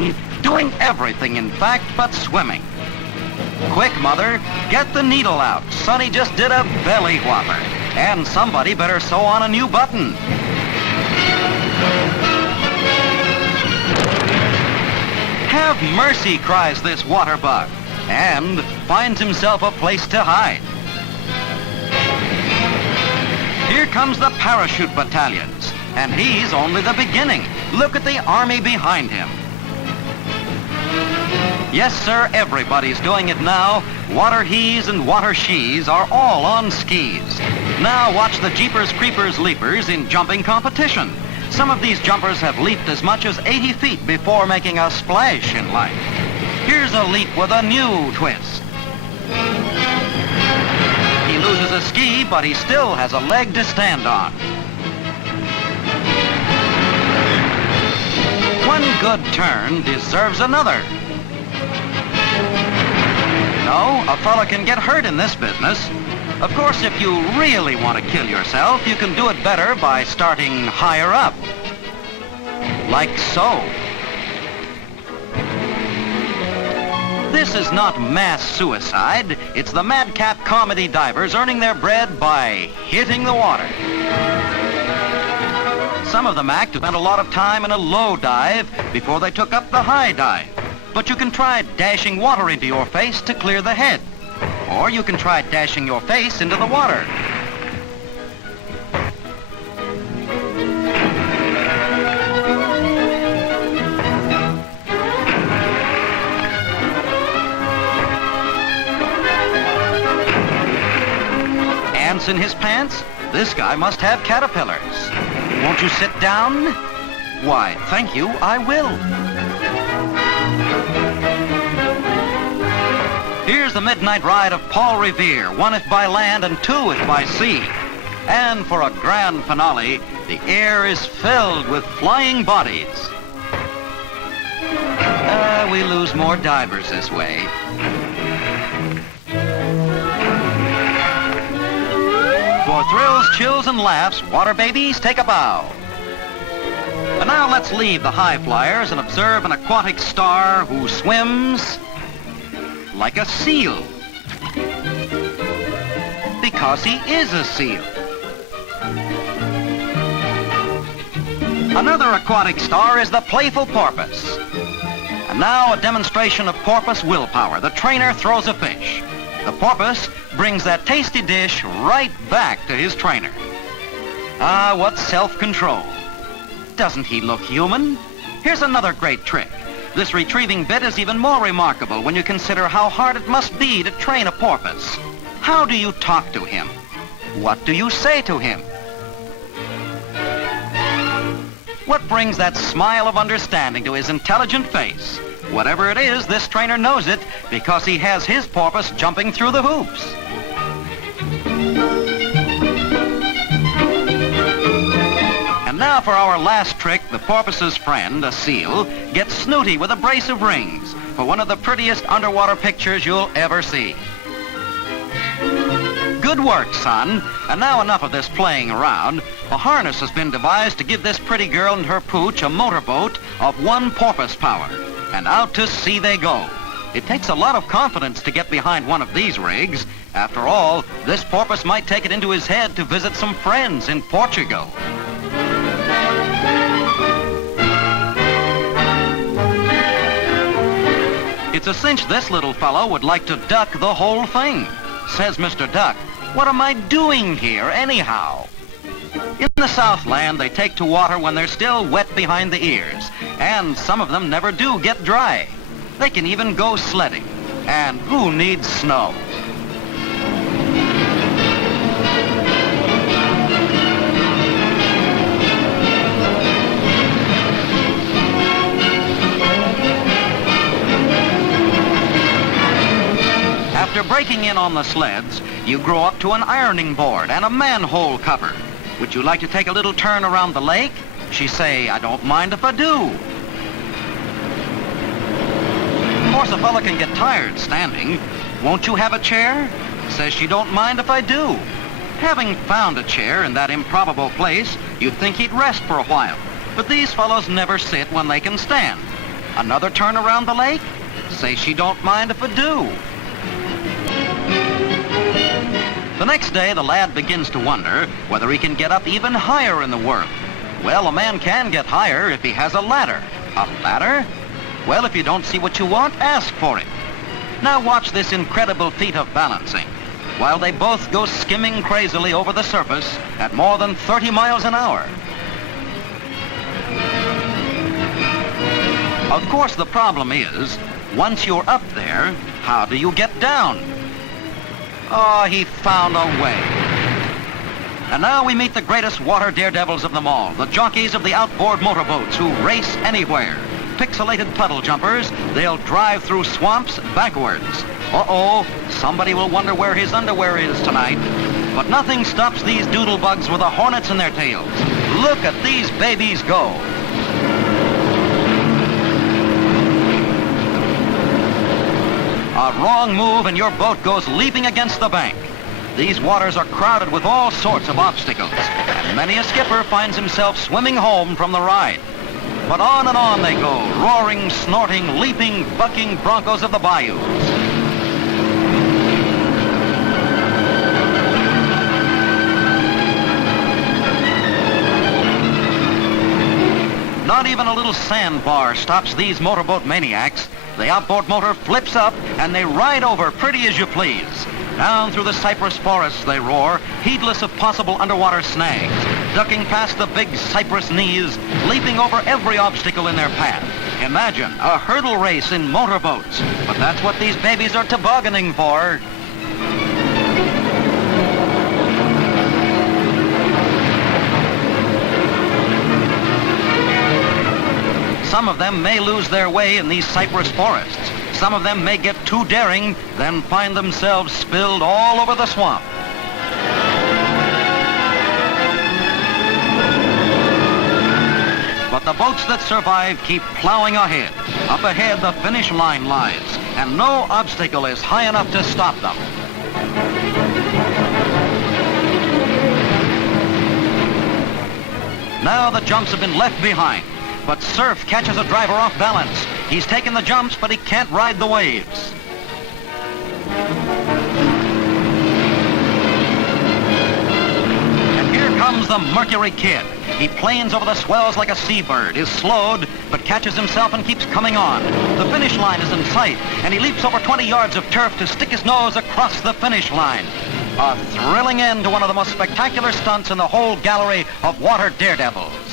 swimming, doing everything, in fact, but swimming. Quick, Mother, get the needle out. Sonny just did a belly whopper. And somebody better sew on a new button. Have mercy, cries this water bug, and finds himself a place to hide. Here comes the parachute battalions, and he's only the beginning. Look at the army behind him. Yes, sir, everybody's doing it now. Water he's and water she's are all on skis. Now watch the Jeepers Creepers Leapers in jumping competition. Some of these jumpers have leaped as much as 80 feet before making a splash in life. Here's a leap with a new twist. He loses a ski, but he still has a leg to stand on. One good turn deserves another. No, a fella can get hurt in this business. Of course, if you really want to kill yourself, you can do it better by starting higher up. Like so. This is not mass suicide. It's the madcap comedy divers earning their bread by hitting the water. Some of them act to spend a lot of time in a low dive before they took up the high dive. But you can try dashing water into your face to clear the head. Or you can try dashing your face into the water. Ants in his pants? This guy must have caterpillars. Won't you sit down? Why, thank you, I will. Here's the midnight ride of Paul Revere, one if by land and two if by sea. And for a grand finale, the air is filled with flying bodies. We lose more divers this way. For thrills, chills, and laughs, water babies, take a bow. And now let's leave the high flyers and observe an aquatic star who swims like a seal. Because he is a seal. Another aquatic star is the playful porpoise. And now a demonstration of porpoise willpower. The trainer throws a fish. The porpoise brings that tasty dish right back to his trainer. Ah, what self-control. Doesn't he look human? Here's another great trick. This retrieving bit is even more remarkable when you consider how hard it must be to train a porpoise. How do you talk to him? What do you say to him? What brings that smile of understanding to his intelligent face? Whatever it is, this trainer knows it because he has his porpoise jumping through the hoops. And now for our last trick, the porpoise's friend, a seal, gets snooty with a brace of rings for one of the prettiest underwater pictures you'll ever see. Good work, son. And now enough of this playing around. A harness has been devised to give this pretty girl and her pooch a motorboat of 1 porpoise power. And out to sea they go. It takes a lot of confidence to get behind one of these rigs. After all, this porpoise might take it into his head to visit some friends in Portugal. It's a cinch this little fellow would like to duck the whole thing. Says Mr. Duck, what am I doing here anyhow? In the Southland, they take to water when they're still wet behind the ears, and some of them never do get dry. They can even go sledding. And who needs snow? After breaking in on the sleds, you grow up to an ironing board and a manhole cover. Would you like to take a little turn around the lake? She say, I don't mind if I do. Of course, a fella can get tired standing. Won't you have a chair? Says she don't mind if I do. Having found a chair in that improbable place, you'd think he'd rest for a while. But these fellows never sit when they can stand. Another turn around the lake? Say she don't mind if it do. The next day, the lad begins to wonder whether he can get up even higher in the world. Well, a man can get higher if he has a ladder. A ladder? Well, if you don't see what you want, ask for it. Now watch this incredible feat of balancing, while they both go skimming crazily over the surface at more than 30 miles an hour. Of course, the problem is, once you're up there, how do you get down? Oh, he found a way. And now we meet the greatest water daredevils of them all, the jockeys of the outboard motorboats who race anywhere. Pixelated puddle jumpers, they'll drive through swamps backwards. Uh-oh, somebody will wonder where his underwear is tonight. But nothing stops these doodlebugs with the hornets in their tails. Look at these babies go. A wrong move and your boat goes leaping against the bank. These waters are crowded with all sorts of obstacles, and many a skipper finds himself swimming home from the ride. But on and on they go, roaring, snorting, leaping, bucking broncos of the bayous. Not even a little sandbar stops these motorboat maniacs. The outboard motor flips up and they ride over pretty as you please. Down through the cypress forests they roar, heedless of possible underwater snags, ducking past the big cypress knees, leaping over every obstacle in their path. Imagine a hurdle race in motorboats, but that's what these babies are tobogganing for. Some of them may lose their way in these cypress forests. Some of them may get too daring, then find themselves spilled all over the swamp. But the boats that survive keep plowing ahead. Up ahead, the finish line lies, and no obstacle is high enough to stop them. Now the jumps have been left behind. But surf catches a driver off balance. He's taken the jumps, but he can't ride the waves. And here comes the Mercury Kid. He planes over the swells like a seabird, is slowed, but catches himself and keeps coming on. The finish line is in sight, and he leaps over 20 yards of turf to stick his nose across the finish line. A thrilling end to one of the most spectacular stunts in the whole gallery of water daredevils.